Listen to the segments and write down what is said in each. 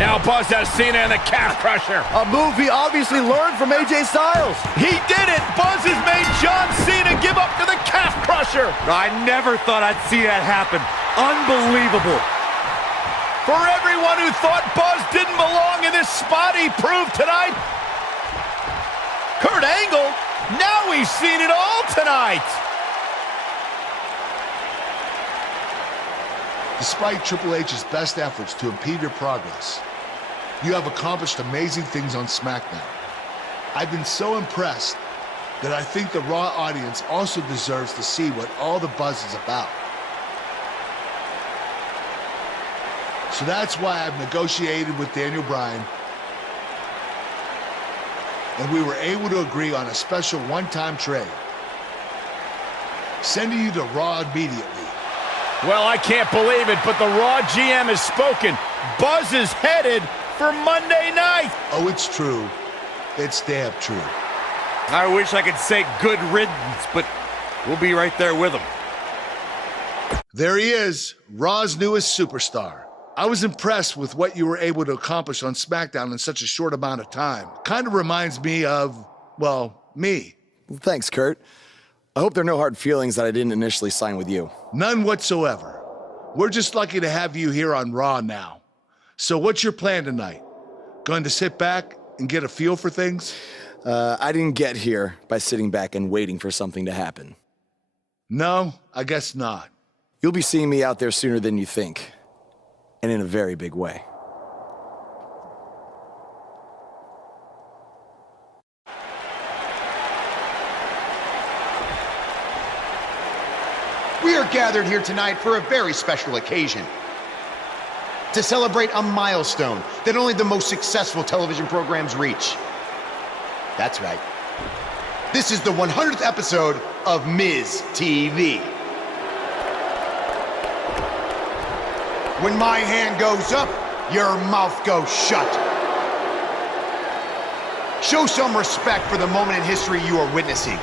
Now Buzz has Cena in the calf crusher. A move he obviously learned from AJ Styles. He did it! Buzz has made John Cena give up to the calf crusher. I never thought I'd see that happen. Unbelievable. For everyone who thought Buzz didn't belong in this spot, he proved tonight. Kurt Angle, now we've seen it all tonight. Despite Triple H's best efforts to impede your progress, you have accomplished amazing things on SmackDown. I've been so impressed that I think the Raw audience also deserves to see what all the buzz is about. So that's why I've negotiated with Daniel Bryan, and we were able to agree on a special one-time trade, sending you to Raw immediately. Well, I can't believe it, but the Raw GM has spoken. Buzz is headed for Monday night. Oh, it's true. It's damn true. I wish I could say good riddance, but we'll be right there with him. There he is, Raw's newest superstar. I was impressed with what you were able to accomplish on SmackDown in such a short amount of time. Kind of reminds me of, well, me. Thanks, Kurt. I hope there are no hard feelings that I didn't initially sign with you. None whatsoever. We're just lucky to have you here on Raw now. So what's your plan tonight? Going to sit back and get a feel for things? I didn't get here by sitting back and waiting for something to happen. No, I guess not. You'll be seeing me out there sooner than you think. And in a very big way. We are gathered here tonight for a very special occasion. To celebrate a milestone that only the most successful television programs reach. That's right. This is the 100th episode of MizTV. When my hand goes up, your mouth goes shut. Show some respect for the moment in history you are witnessing.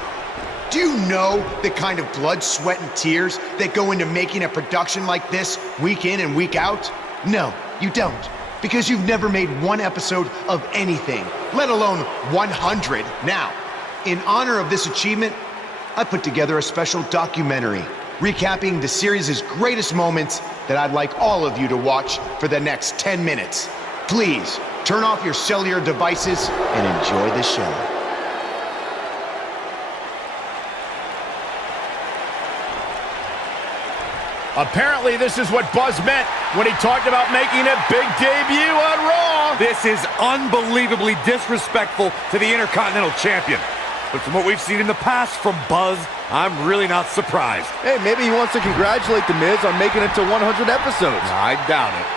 Do you know the kind of blood, sweat, and tears that go into making a production like this week in and week out? No, you don't. Because you've never made one episode of anything, let alone 100. Now, in honor of this achievement, I put together a special documentary recapping the series' greatest moments that I'd like all of you to watch for the next 10 minutes. Please, turn off your cellular devices and enjoy the show. Apparently, this is what Buzz meant when he talked about making a big debut on Raw. This is unbelievably disrespectful to the Intercontinental Champion. But from what we've seen in the past from Buzz, I'm really not surprised. Hey, maybe he wants to congratulate The Miz on making it to 100 episodes. I doubt it.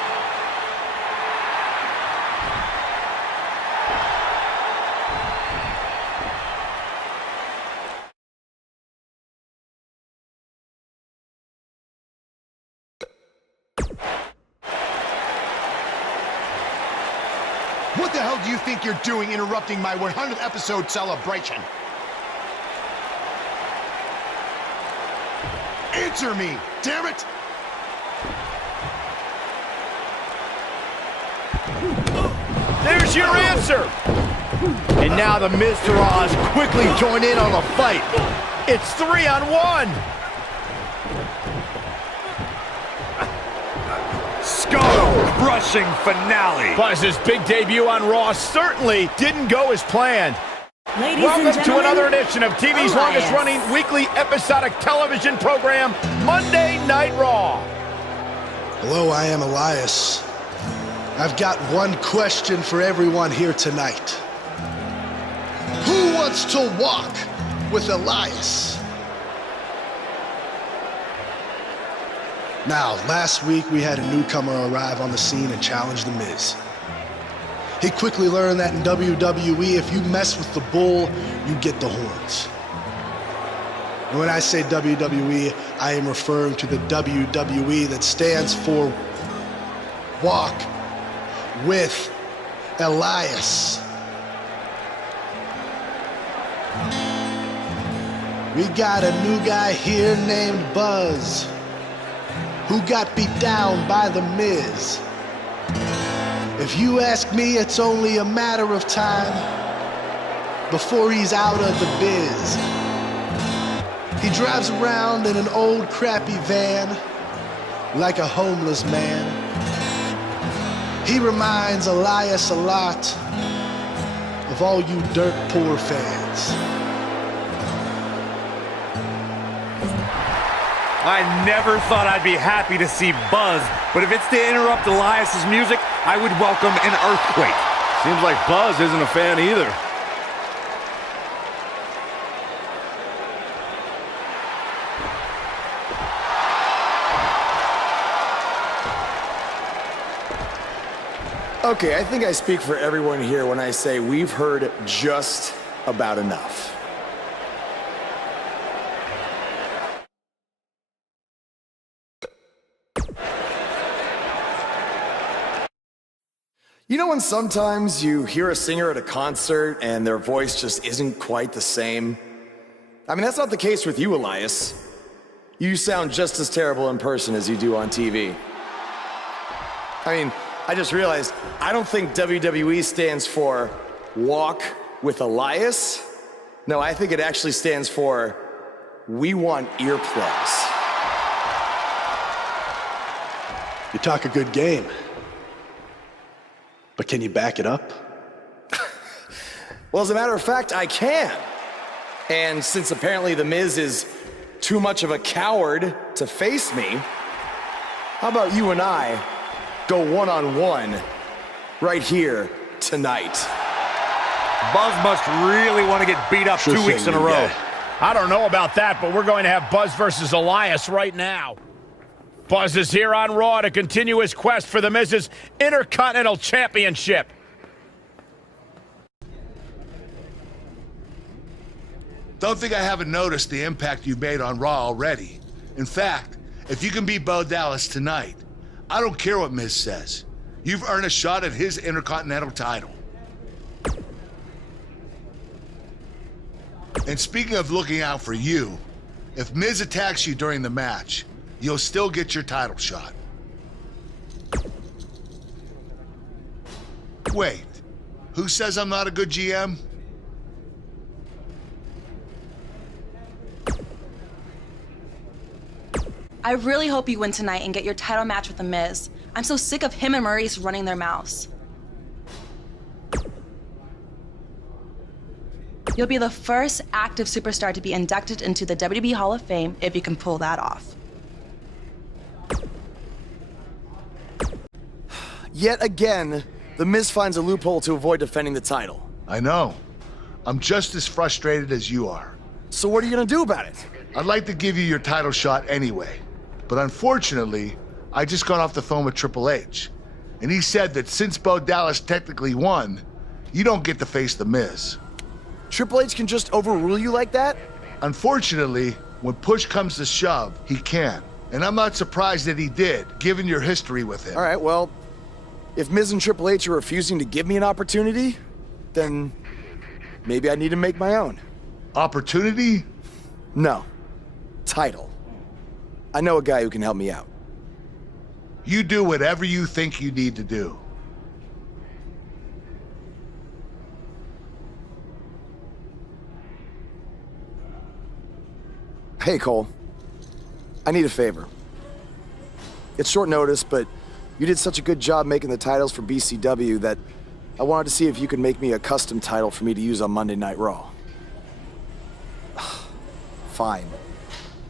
What the hell do you think you're doing interrupting my 100th episode celebration? Answer me, damn it! There's your answer! And now the MizTourage quickly join in on the fight. It's 3-on-1! Skull-crushing finale! Buzz's big debut on Raw certainly didn't go as planned. Ladies Welcome and to gentlemen, another edition of TV's Elias. longest-running weekly episodic television program, Monday Night Raw. Hello, I am Elias. I've got one question for everyone here tonight. Who wants to walk with Elias? Now, last week we had a newcomer arrive on the scene and challenge The Miz. He quickly learned that in WWE, if you mess with the bull, you get the horns. And when I say WWE, I am referring to the WWE that stands for Walk with Elias. We got a new guy here named Buzz, who got beat down by The Miz. If you ask me, it's only a matter of time before he's out of the biz. He drives around in an old crappy van like a homeless man. He reminds Elias a lot of all you dirt poor fans. I never thought I'd be happy to see Buzz, but if it's to interrupt Elias's music, I would welcome an earthquake. Seems like Buzz isn't a fan either. Okay, I think I speak for everyone here when I say we've heard just about enough. You know when sometimes you hear a singer at a concert and their voice just isn't quite the same? I mean, that's not the case with you, Elias. You sound just as terrible in person as you do on TV. I mean, I just realized I don't think WWE stands for Walk with Elias. No, I think it actually stands for We Want Earplugs. You talk a good game, but can you back it up? Well, as a matter of fact, I can. And since apparently The Miz is too much of a coward to face me, how about you and I go one-on-one right here tonight? Buzz must really want to get beat up 2 weeks in a row. I don't know about that, but we're going to have Buzz versus Elias right now. Buzz is here on Raw to continue his quest for the Miz's Intercontinental Championship. Don't think I haven't noticed the impact you've made on Raw already. In fact, if you can beat Bo Dallas tonight, I don't care what Miz says. You've earned a shot at his Intercontinental title. And speaking of looking out for you, if Miz attacks you during the match, you'll still get your title shot. Wait, who says I'm not a good GM? I really hope you win tonight and get your title match with The Miz. I'm so sick of him and Maurice running their mouths. You'll be the first active superstar to be inducted into the WWE Hall of Fame if you can pull that off. Yet again, The Miz finds a loophole to avoid defending the title. I know. I'm just as frustrated as you are. So what are you gonna do about it? I'd like to give you your title shot anyway, but unfortunately, I just got off the phone with Triple H, and he said that since Bo Dallas technically won, you don't get to face The Miz. Triple H can just overrule you like that? Unfortunately, when push comes to shove, he can. And I'm not surprised that he did, given your history with him. All right, well, if Miz and Triple H are refusing to give me an opportunity, then maybe I need to make my own. Opportunity? No. Title. I know a guy who can help me out. You do whatever you think you need to do. Hey, Cole. I need a favor. It's short notice, but you did such a good job making the titles for BCW that I wanted to see if you could make me a custom title for me to use on Monday Night Raw. Fine.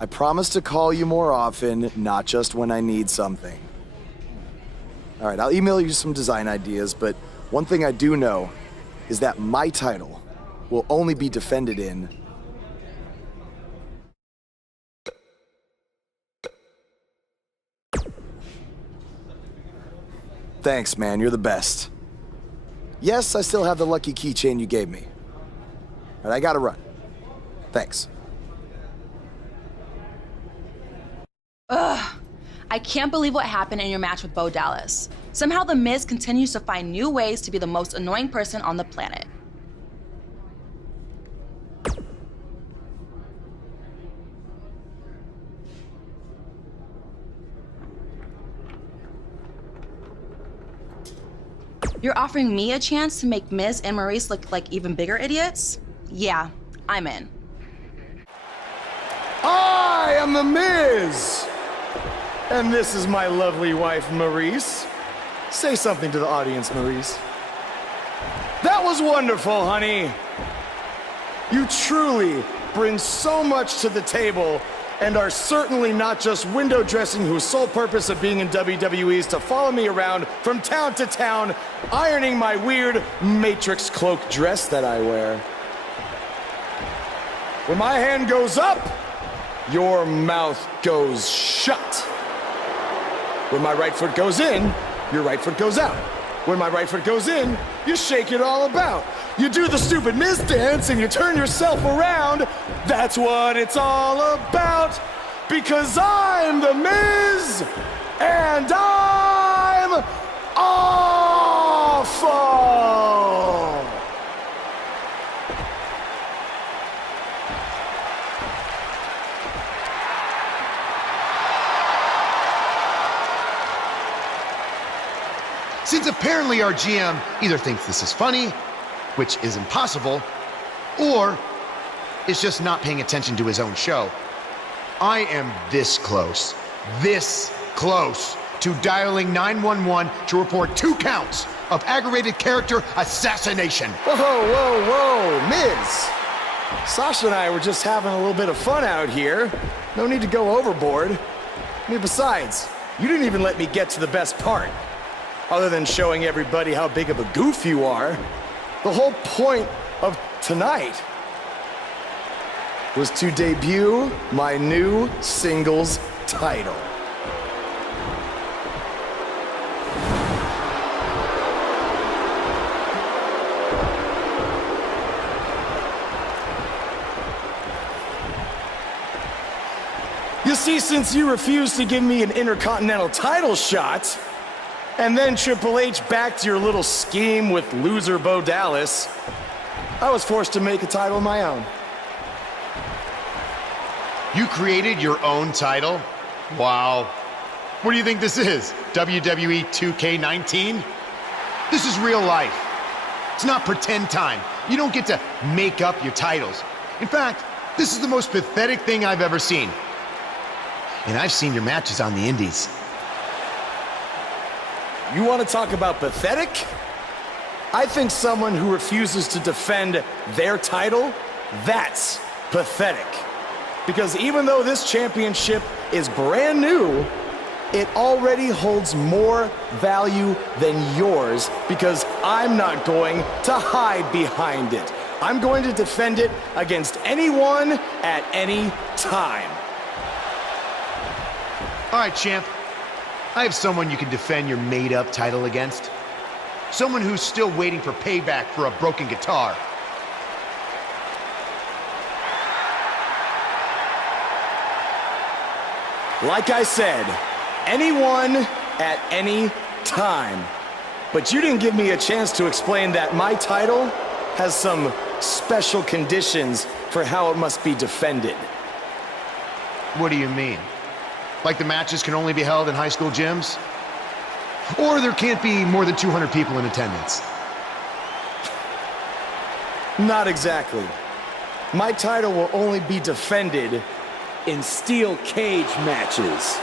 I promise to call you more often, not just when I need something. All right, I'll email you some design ideas, but one thing I do know is that my title will only be defended in Thanks, man. You're the best. Yes, I still have the lucky keychain you gave me. But I gotta run. Thanks. Ugh. I can't believe what happened in your match with Bo Dallas. Somehow The Miz continues to find new ways to be the most annoying person on the planet. You're offering me a chance to make Miz and Maurice look like even bigger idiots? Yeah, I'm in. I am the Miz! And this is my lovely wife, Maurice. Say something to the audience, Maurice. That was wonderful, honey. You truly bring so much to the table and are certainly not just window dressing whose sole purpose of being in WWE is to follow me around from town to town, ironing my weird Matrix cloak dress that I wear. When my hand goes up, your mouth goes shut. When my right foot goes in, your right foot goes out. When my right foot goes in, you shake it all about. You do the stupid Miz dance and you turn yourself around. That's what it's all about. Because I'm the Miz and I'm awful. Since apparently our GM either thinks this is funny, which is impossible, or is just not paying attention to his own show, I am this close to dialing 911 to report 2 counts of aggravated character assassination. Whoa, Miz. Sasha and I were just having a little bit of fun out here. No need to go overboard. I mean, besides, you didn't even let me get to the best part. Other than showing everybody how big of a goof you are, the whole point of tonight was to debut my new singles title. You see, since you refused to give me an Intercontinental title shot, and then Triple H backed your little scheme with loser Bo Dallas, I was forced to make a title of my own. You created your own title? Wow. What do you think this is? WWE 2K19? This is real life. It's not pretend time. You don't get to make up your titles. In fact, this is the most pathetic thing I've ever seen. And I've seen your matches on the indies. You want to talk about pathetic? I think someone who refuses to defend their title, that's pathetic. Because even though this championship is brand new, it already holds more value than yours because I'm not going to hide behind it. I'm going to defend it against anyone at any time. All right, champ. I have someone you can defend your made-up title against. Someone who's still waiting for payback for a broken guitar. Like I said, anyone at any time. But you didn't give me a chance to explain that my title has some special conditions for how it must be defended. What do you mean? Like the matches can only be held in high school gyms? Or there can't be more than 200 people in attendance? Not exactly. My title will only be defended in steel cage matches.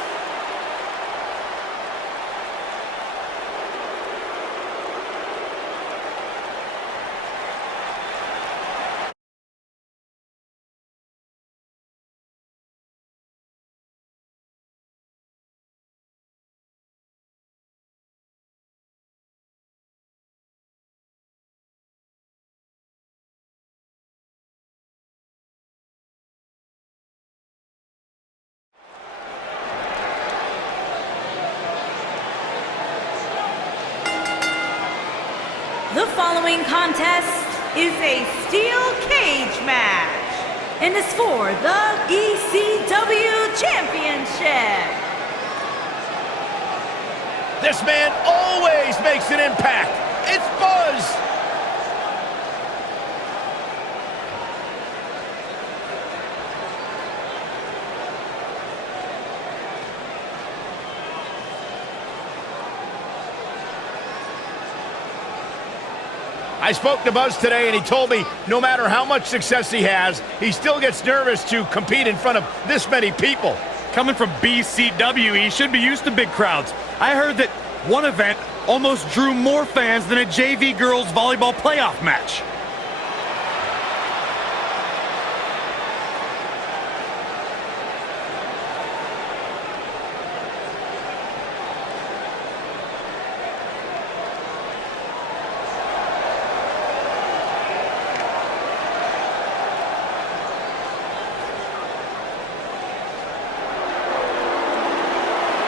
The following contest is a steel cage match and is for the ECW Championship. This man always makes an impact. It's Buzz. I spoke to Buzz today, and he told me no matter how much success he has, he still gets nervous to compete in front of this many people. Coming from BCW, he should be used to big crowds. I heard that one event almost drew more fans than a JV girls volleyball playoff match.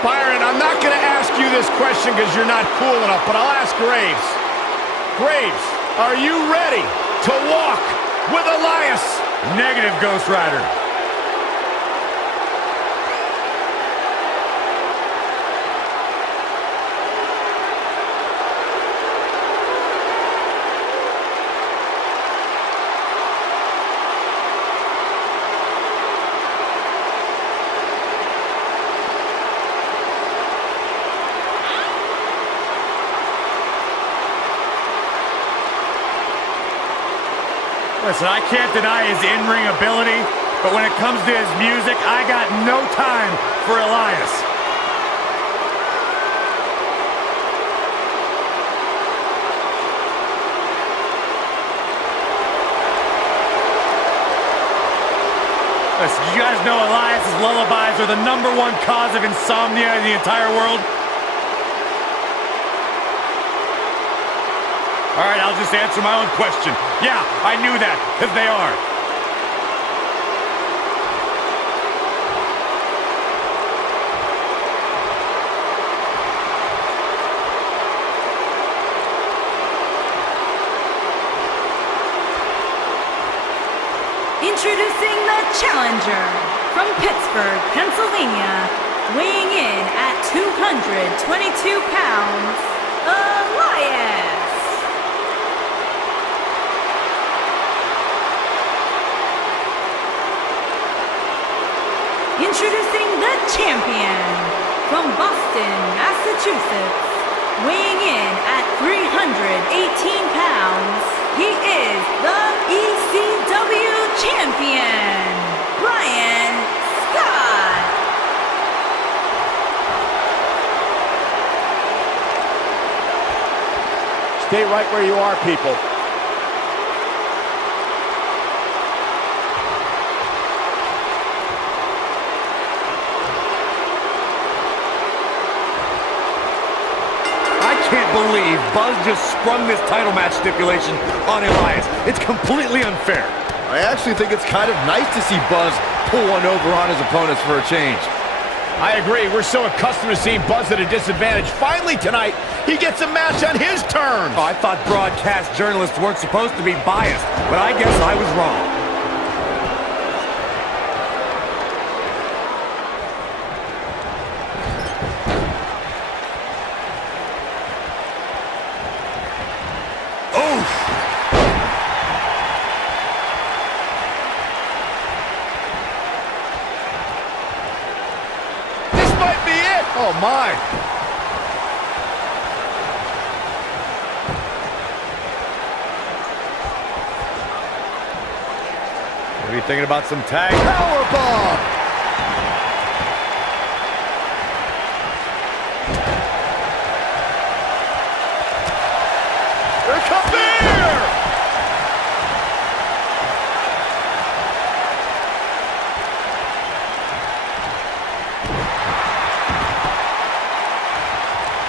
Byron, I'm not going to ask you this question because you're not cool enough, but I'll ask Graves. Graves, are you ready to walk with Elias? Negative, Ghost Rider. Listen, I can't deny his in-ring ability, but when it comes to his music, I got no time for Elias. Listen, did you guys know Elias's lullabies are the #1 cause of insomnia in the entire world? All right, I'll just answer my own question. Yeah, I knew that, because they are. Introducing the challenger from Pittsburgh, Pennsylvania, weighing in at 222 pounds, Elias. Introducing the champion from Boston, Massachusetts, weighing in at 318 pounds, he is the ECW champion, Bryan. Stay right where you are, people. Can't believe Buzz just sprung this title match stipulation on Elias. It's completely unfair. I actually think it's kind of nice to see Buzz pull one over on his opponents for a change. I agree. We're so accustomed to seeing Buzz at a disadvantage. Finally tonight, he gets a match on his terms. Oh, I thought broadcast journalists weren't supposed to be biased, but I guess I was wrong. Oh, my. What are you thinking about some tag? Powerbomb! Here comes here!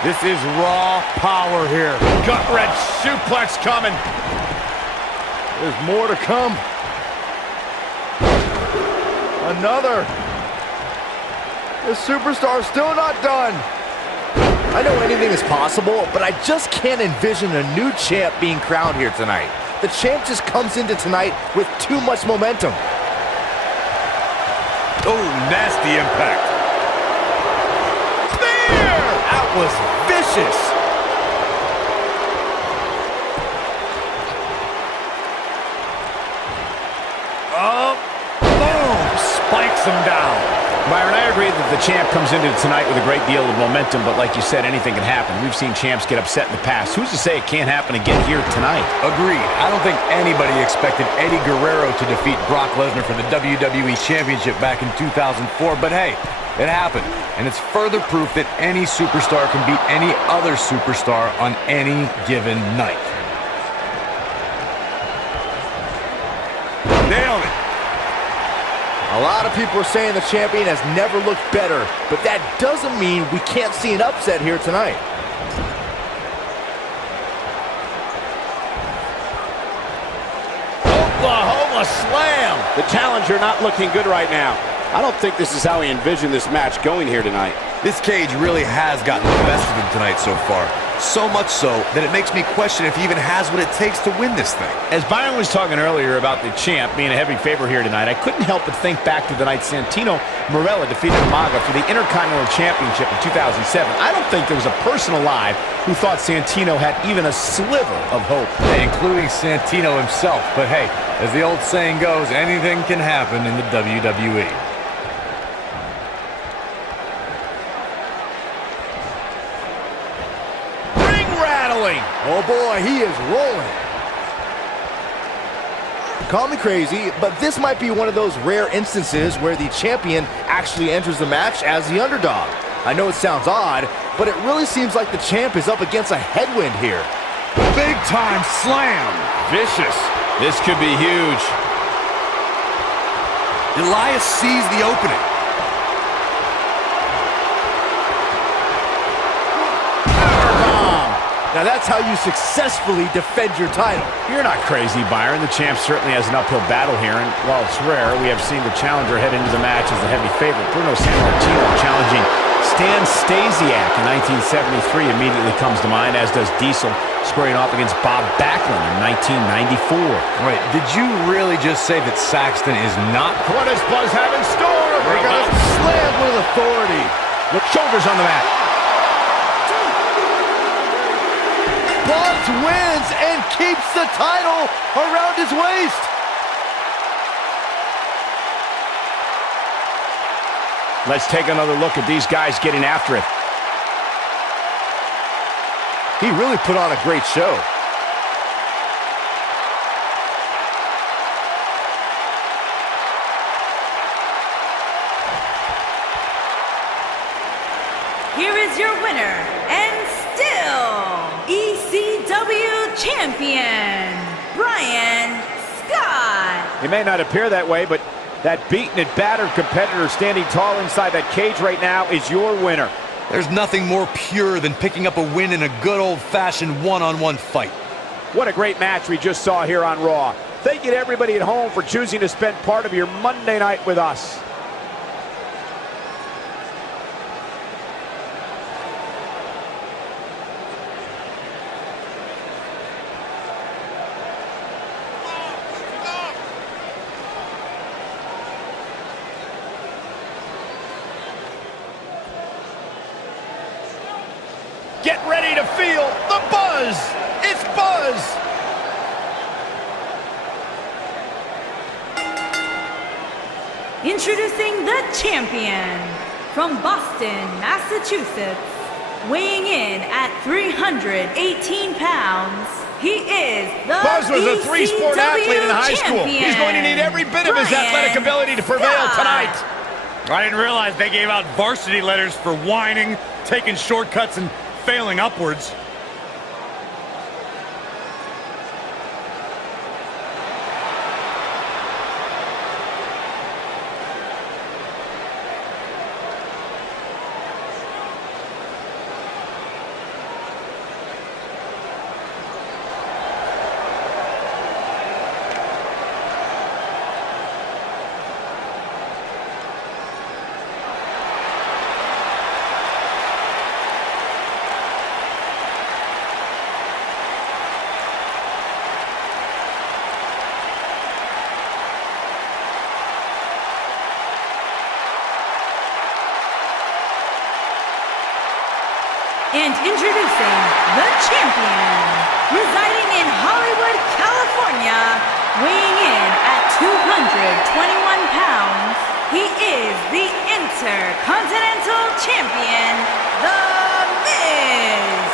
This is raw power here. Gut-wrench suplex coming. There's more to come. Another. The superstar's still not done. I know anything is possible, but I just can't envision a new champ being crowned here tonight. The champ just comes into tonight with too much momentum. Oh, nasty impact. That was vicious. Oh, boom! Spikes him down. Byron, I agree that the champ comes into tonight with a great deal of momentum, but like you said, anything can happen. We've seen champs get upset in the past. Who's to say it can't happen again here tonight? Agreed. I don't think anybody expected Eddie Guerrero to defeat Brock Lesnar for the WWE Championship back in 2004, but hey, it happened. And it's further proof that any superstar can beat any other superstar on any given night. Nailed it. A lot of people are saying the champion has never looked better, but that doesn't mean we can't see an upset here tonight. Oklahoma slam! The challenger not looking good right now. I don't think this is how he envisioned this match going here tonight. This cage really has gotten the best of him tonight so far. So much so that it makes me question if he even has what it takes to win this thing. As Byron was talking earlier about the champ being a heavy favorite here tonight, I couldn't help but think back to the night Santino Marella defeated Umaga for the Intercontinental Championship in 2007. I don't think there was a person alive who thought Santino had even a sliver of hope. Including Santino himself. But hey, as the old saying goes, anything can happen in the WWE. Oh boy, he is rolling. Call me crazy, but this might be one of those rare instances where the champion actually enters the match as the underdog. I know it sounds odd, but it really seems like the champ is up against a headwind here. Big time slam. Vicious. This could be huge. Elias sees the opening. Now that's how you successfully defend your title. You're not crazy, Byron. The champ certainly has an uphill battle here, and while it's rare, we have seen the challenger head into the match as the heavy favorite. Bruno Sammartino challenging Stan Stasiak in 1973 immediately comes to mind, as does Diesel squaring off against Bob Backlund in 1994. Wait, did you really just say that Saxton is not? What does Buzz have in store? We're gonna slam with authority. With shoulders on the mat. Buzz wins and keeps the title around his waist. Let's take another look at these guys getting after it. He really put on a great show. Here is your winner, and still ECW champion, Bryan Scott. He may not appear that way, but that beaten and battered competitor standing tall inside that cage right now is your winner. There's nothing more pure than picking up a win in a good old-fashioned one-on-one fight. What a great match we just saw here on Raw. Thank you to everybody at home for choosing to spend part of your Monday night with us. Get ready to feel the buzz. It's Buzz. Introducing the champion from Boston, Massachusetts, weighing in at 318 pounds. He is the Buzz was a three-sport athlete in high school. champion. He's going to need every bit of his athletic ability to prevail tonight. I didn't realize they gave out varsity letters for whining, taking shortcuts, and failing upwards. And introducing the champion, residing in Hollywood, California, weighing in at 221 pounds, he is the Intercontinental Champion, The Miz.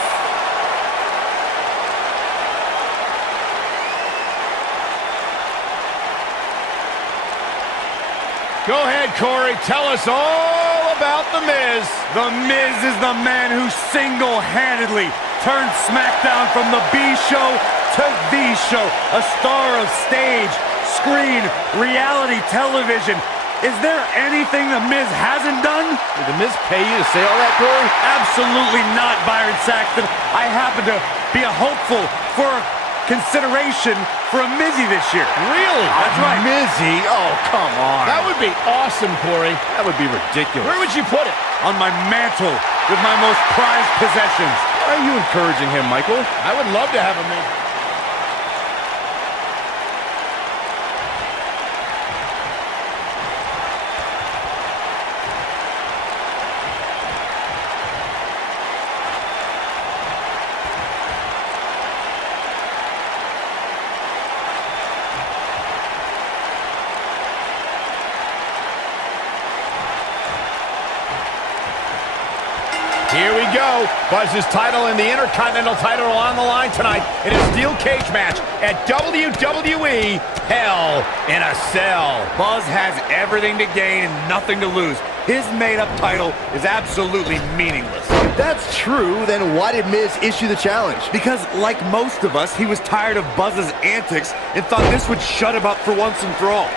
Go ahead, Corey. Tell us all about The Miz. The Miz is the man who single-handedly turned SmackDown from the B show to the show. A star of stage, screen, reality television. Is there anything The Miz hasn't done? Did The Miz pay you to say all that, Corey? Absolutely not, Byron Saxton. I happen to be a hopeful for consideration for a Mizzy this year. Really? That's right. Mizzy? Oh, come on. That would be awesome, Corey. That would be ridiculous. Where would you put it? On my mantle with my most prized possessions. Why are you encouraging him, Michael? I would love to have him in. Here we go. Buzz's title and the Intercontinental title are on the line tonight in a steel cage match at WWE Hell in a Cell. Buzz has everything to gain and nothing to lose. His made-up title is absolutely meaningless. If that's true, then why did Miz issue the challenge? Because, like most of us, he was tired of Buzz's antics and thought this would shut him up for once and for all.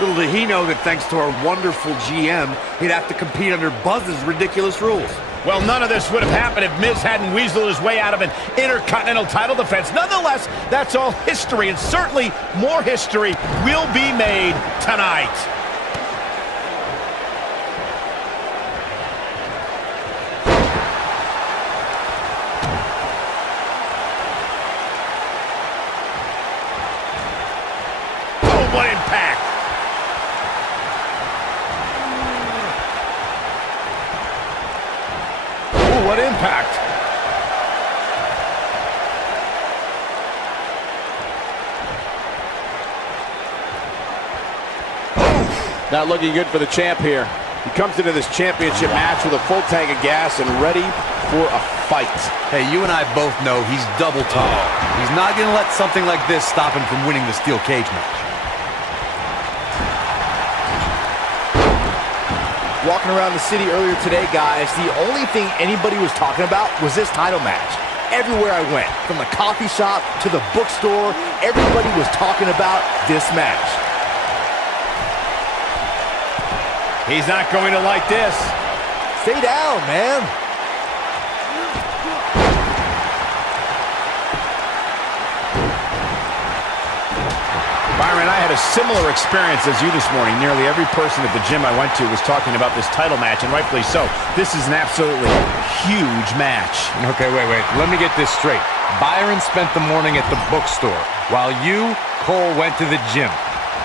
Little did he know that thanks to our wonderful GM, he'd have to compete under Buzz's ridiculous rules. Well, none of this would have happened if Miz hadn't weaseled his way out of an Intercontinental title defense. Nonetheless, that's all history, and certainly more history will be made tonight. Oh, what impact! What impact? Not looking good for the champ here. He comes into this championship match with a full tank of gas and ready for a fight. Hey, you and I both know he's double tall. He's not going to let something like this stop him from winning the steel cage match. Walking around the city earlier today, guys, the only thing anybody was talking about was this title match. Everywhere I went, from the coffee shop to the bookstore, everybody was talking about this match. He's not going to like this. Stay down, man. Byron, I had a similar experience as you this morning. Nearly every person at the gym I went to was talking about this title match, and rightfully so. This is an absolutely huge match. Okay, wait. Let me get this straight. Byron spent the morning at the bookstore, while you, Cole, went to the gym.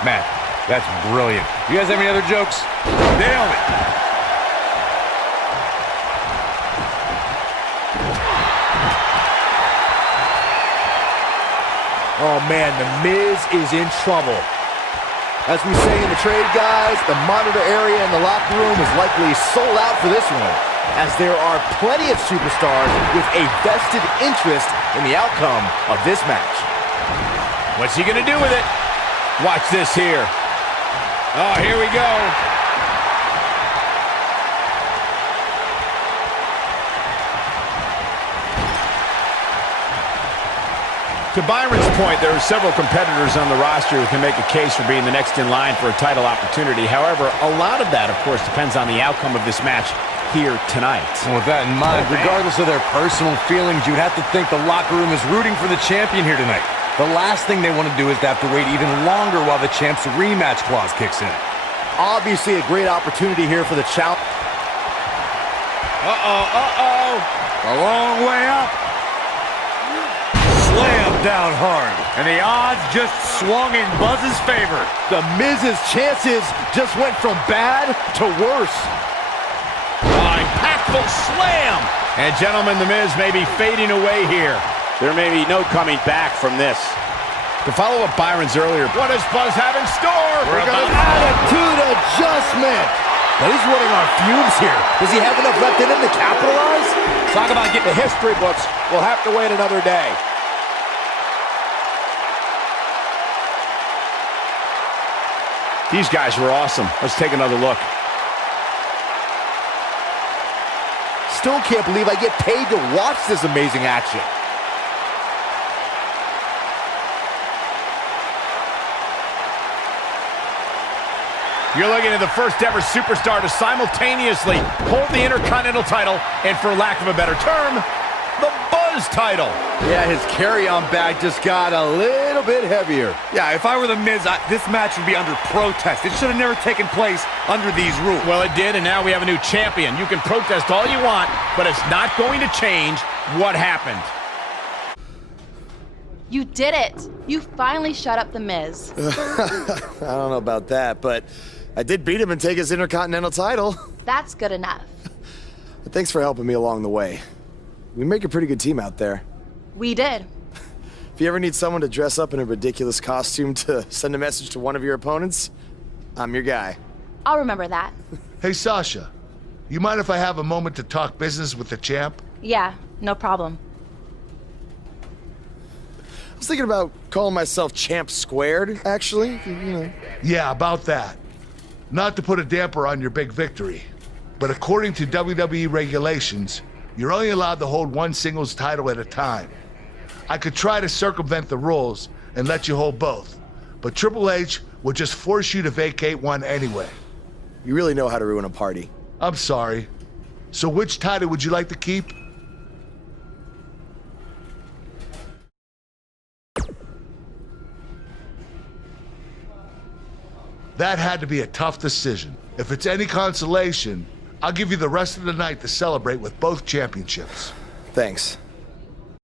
Man, that's brilliant. You guys have any other jokes? Nailed it. Oh, man, The Miz is in trouble. As we say in the trade, guys, the monitor area in the locker room is likely sold out for this one, as there are plenty of superstars with a vested interest in the outcome of this match. What's he going to do with it? Watch this here. Oh, here we go. To Byron's point, there are several competitors on the roster who can make a case for being the next in line for a title opportunity. However, a lot of that, of course, depends on the outcome of this match here tonight. And with that in mind, regardless of their personal feelings, you'd have to think the locker room is rooting for the champion here tonight. The last thing they want to do is to have to wait even longer while the champ's rematch clause kicks in. Obviously a great opportunity here for the champ. A long way up. Slam down hard. And the odds just swung in Buzz's favor. The Miz's chances just went from bad to worse. Impactful slam. And gentlemen, The Miz may be fading away here. There may be no coming back from this. To follow up Byron's earlier, What does Buzz have in store? We're going to attitude adjustment. But he's running on fumes here. Does he have enough left in him to capitalize? Talk about getting the history books. We'll have to wait another day. These guys were awesome. Let's take another look. Still can't believe I get paid to watch this amazing action. You're looking at the first ever superstar to simultaneously hold the Intercontinental title and, for lack of a better term, the Buzz title. Yeah, his carry-on bag just got a little bit heavier. Yeah, if I were The Miz, this match would be under protest. It should have never taken place under these rules. Well, it did, and now we have a new champion. You can protest all you want, but it's not going to change what happened. You did it! You finally shut up The Miz. I don't know about that, but I did beat him and take his Intercontinental title. That's good enough. But thanks for helping me along the way. We make a pretty good team out there. We did. If you ever need someone to dress up in a ridiculous costume to send a message to one of your opponents, I'm your guy. I'll remember that. Hey, Sasha, you mind if I have a moment to talk business with the champ? Yeah, no problem. I was thinking about calling myself Champ Squared, actually. You know. Yeah, about that. Not to put a damper on your big victory, but according to WWE regulations, you're only allowed to hold one singles title at a time. I could try to circumvent the rules and let you hold both, but Triple H would just force you to vacate one anyway. You really know how to ruin a party. I'm sorry. So which title would you like to keep? That had to be a tough decision. If it's any consolation, I'll give you the rest of the night to celebrate with both championships. Thanks.